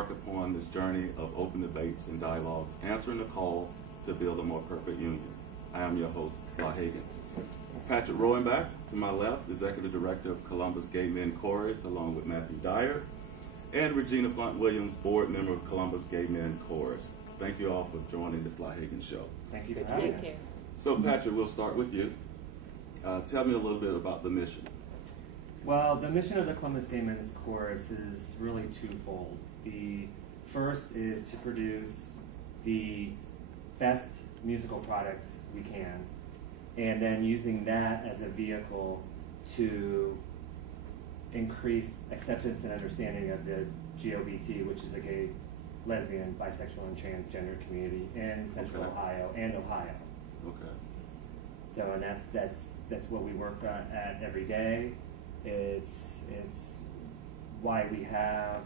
embark upon this journey of open debates and dialogues, answering the call to build a more perfect union. I am your host, Sly Hagan. Patrick Roenbach, to my left, Executive Director of Columbus Gay Men Chorus, along with Matthew Dyer, and Regina Blunt-Williams, Board Member of Columbus Gay Men Chorus. Thank you all for joining the Sly Hagan Show. Thank you for having us. So Patrick, we'll start with you. Tell me a little bit about the mission. Well, the mission of the Columbus Gay Men's Chorus is really twofold. The first is to produce the best musical product we can, and then using that as a vehicle to increase acceptance and understanding of the GLBT, which is a gay, lesbian, bisexual, and transgender community in Central Ohio and Ohio. Okay. So, and that's what we work at every day. It's why we have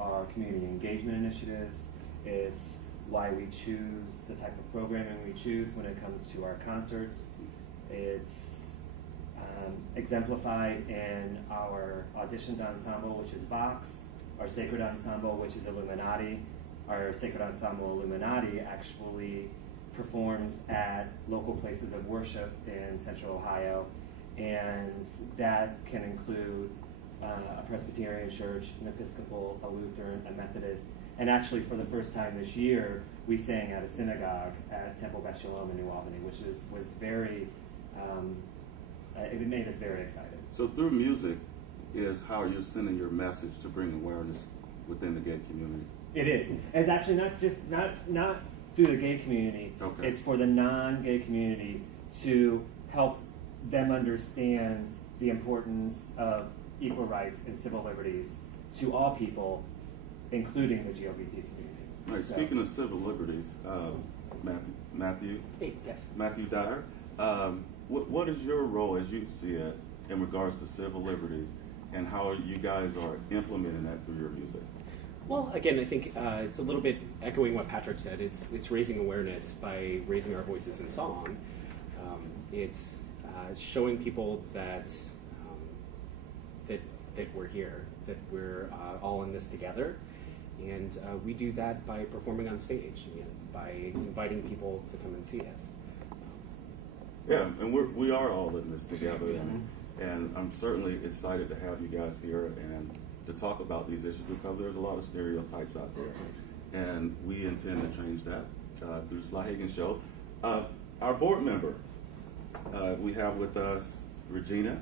our community engagement initiatives. It's why we choose the type of programming we choose when it comes to our concerts. It's exemplified in our auditioned ensemble, which is Vox, our sacred ensemble, which is Illuminati. Our sacred ensemble, Illuminati, actually performs at local places of worship in Central Ohio, and that can include a Presbyterian church, an Episcopal, a Lutheran, a Methodist, and actually for the first time this year, we sang at a synagogue at Temple Beth Shalom in New Albany, which was very, it made us very excited. So through music is how you're sending your message to bring awareness within the gay community. It is. It's actually not through the gay community. Okay. It's for the non-gay community to help them understand the importance of equal rights and civil liberties to all people, including the GLBT community. Right. So, speaking of civil liberties, Matthew. Hey, yes. Matthew Dyer, what is your role as you see it in regards to civil liberties, and how you guys are implementing that through your music? Well, again, I think it's a little bit echoing what Patrick said. It's raising awareness by raising our voices in song. It's showing people that that we're here, that we're all in this together, and we do that by performing on stage, by inviting people to come and see us. Yeah, and we are all in this together, and I'm certainly excited to have you guys here and to talk about these issues, because there's a lot of stereotypes out there, and we intend to change that through Sly Hagan Show. Our board member, we have with us Regina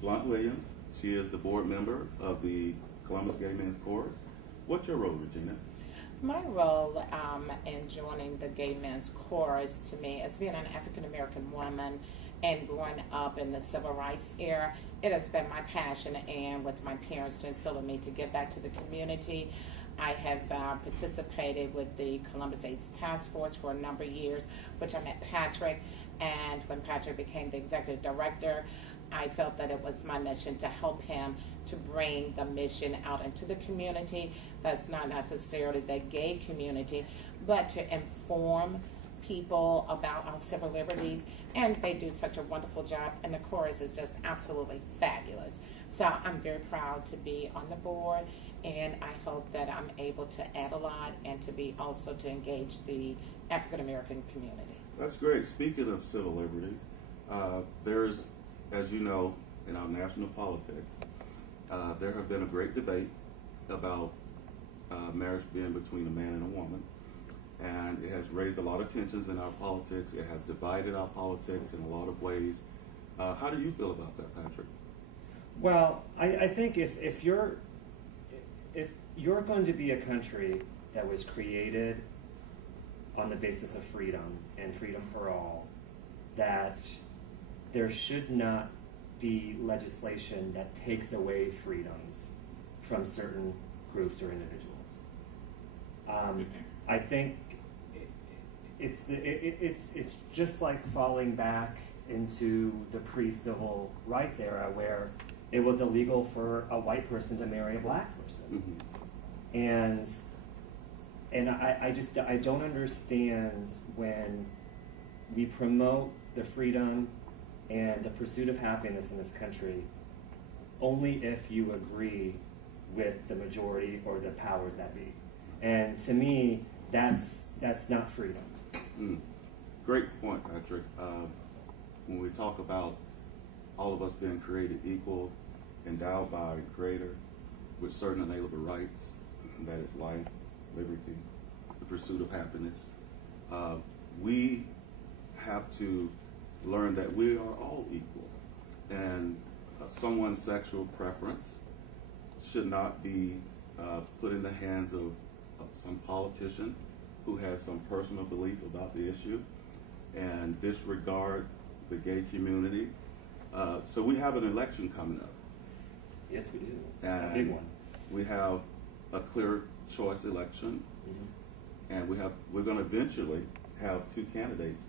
Blunt-Williams. She is the board member of the Columbus Gay Men's Chorus. What's your role, Regina? My role in joining the Gay Men's Chorus, to me, as being an African-American woman and growing up in the civil rights era, it has been my passion, and with my parents to instill in me to give back to the community. I have participated with the Columbus AIDS Task Force for a number of years, which I met Patrick, and when Patrick became the executive director, I felt that it was my mission to help him to bring the mission out into the community. That's not necessarily the gay community, but to inform people about our civil liberties, and they do such a wonderful job, and the chorus is just absolutely fabulous. So I'm very proud to be on the board, and I hope that I'm able to add a lot and to be also to engage the African American community. That's great. Speaking of civil liberties, there's, as you know, in our national politics, there have been a great debate about marriage being between a man and a woman. And it has raised a lot of tensions in our politics. It has divided our politics in a lot of ways. How do you feel about that, Patrick? Well, I think if you're going to be a country that was created on the basis of freedom and freedom for all, that there should not be legislation that takes away freedoms from certain groups or individuals. I think it's just like falling back into the pre-civil rights era, where it was illegal for a white person to marry a black person. And I don't understand when we promote the freedom and the pursuit of happiness in this country only if you agree with the majority or the powers that be. And to me, that's not freedom. Great point, Patrick. When we talk about all of us being created equal, endowed by a Creator with certain inalienable rights, that is life, liberty, the pursuit of happiness, we have to learn that we are all equal. And someone's sexual preference should not be put in the hands of some politician who has some personal belief about the issue and disregard the gay community. So we have an election coming up. Yes, we do. And a big one. We have a clear choice election, and we're going to eventually have two candidates,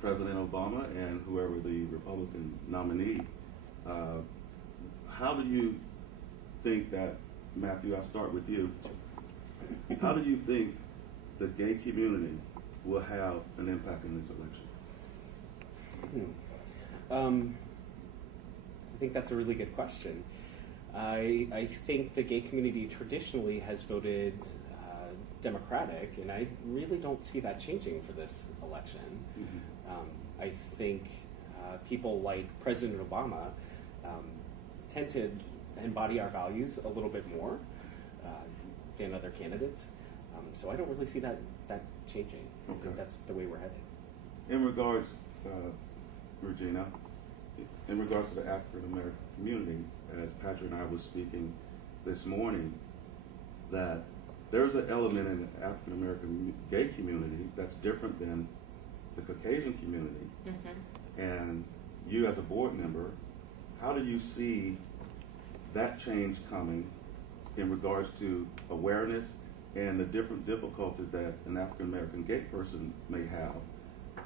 President Obama and whoever the Republican nominee. How do you think that, Matthew, I'll start with you. How do you think the gay community will have an impact in this election? I think that's a really good question. I think the gay community traditionally has voted Democratic, and I really don't see that changing for this election. I think people like President Obama tend to embody our values a little bit more than other candidates. So I don't really see that changing. I think that's the way we're headed. In regards, Regina, in regards to the African American community, as Patrick and I were speaking this morning, that there's an element in the African American gay community that's different than the Caucasian community. And you as a board member, how do you see that change coming in regards to awareness and the different difficulties that an African American gay person may have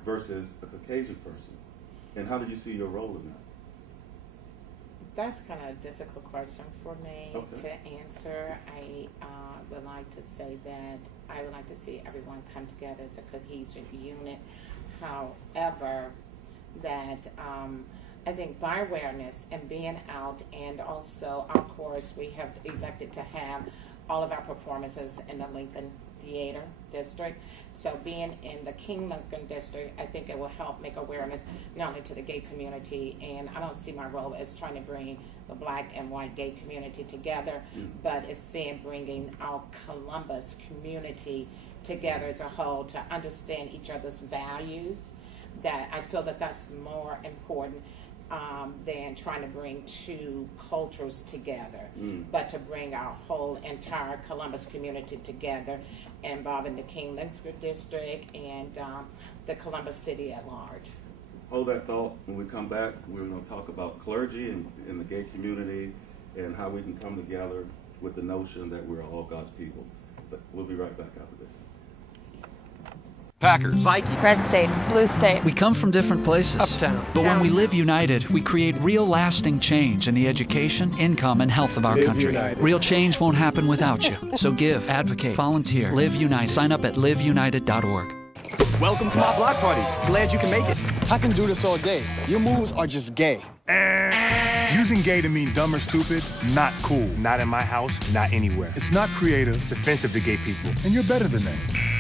versus a Caucasian person? And how do you see your role in that? That's kind of a difficult question for me to answer. I would like to say that I would like to see everyone come together as a cohesive unit. However, that I think by awareness and being out, and also, of course, we have elected to have all of our performances in the Lincoln Theater District. So being in the King Lincoln District, I think it will help make awareness not only to the gay community, and I don't see my role as trying to bring the black and white gay community together, but it's seeing bringing our Columbus community together as a whole to understand each other's values. That I feel that that's more important than trying to bring two cultures together, but to bring our whole entire Columbus community together, involving the King Lincoln District and the Columbus City at large. Hold that thought. When we come back, we're going to talk about clergy and the gay community and how we can come together with the notion that we're all God's people. But we'll be right back after this. Packers, Vikings, Red State, Blue State. We come from different places. Uptown. But when we live united, we create real lasting change in the education, income, and health of our country. Real change won't happen without you. So give, advocate, volunteer, Live United. Sign up at liveunited.org. Welcome to my block party. Glad you can make it. I can do this all day. Your moves are just gay. Using gay to mean dumb or stupid, not cool. Not in my house, not anywhere. It's not creative. It's offensive to gay people. And you're better than that.